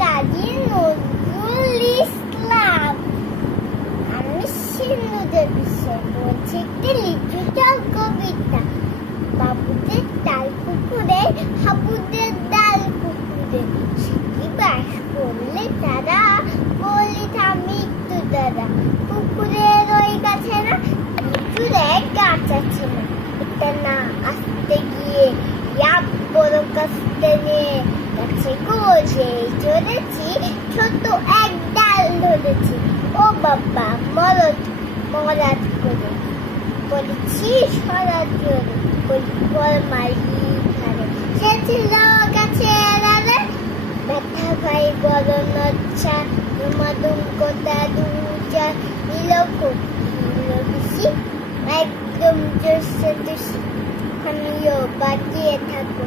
কাজী নজরুল ইসলাম। আমি সিন্ধুদের বিষয়ে বলছি একটি লিচুটার কবিতা। বাবুদের ডাল পুকুরে, হাবুদের ডাল পুকুরে, সেটি বাস করলে তারা, বলিতাম মৃত্যু দাদা। পুকুরের ওই গাছে না লিচুর এক গাছ আছে না, এটা না আসতে গিয়ে বড় কাস্তে নিয়ে গাছে গোজে চড়েছি, ছোট এক ডাল ধরেছি। ও বাবা মরাত করে বলেছি সরাত করে, বলি বল মারি ধারে, সে ছিল গাছে এড়ালে, ব্যথা ভাই বড় নচ্ছা, মাদুঙ্গ দাদুচা নিল বেশি, একদম জোরসে দোষী, আমিও বাঁচিয়ে থাকবো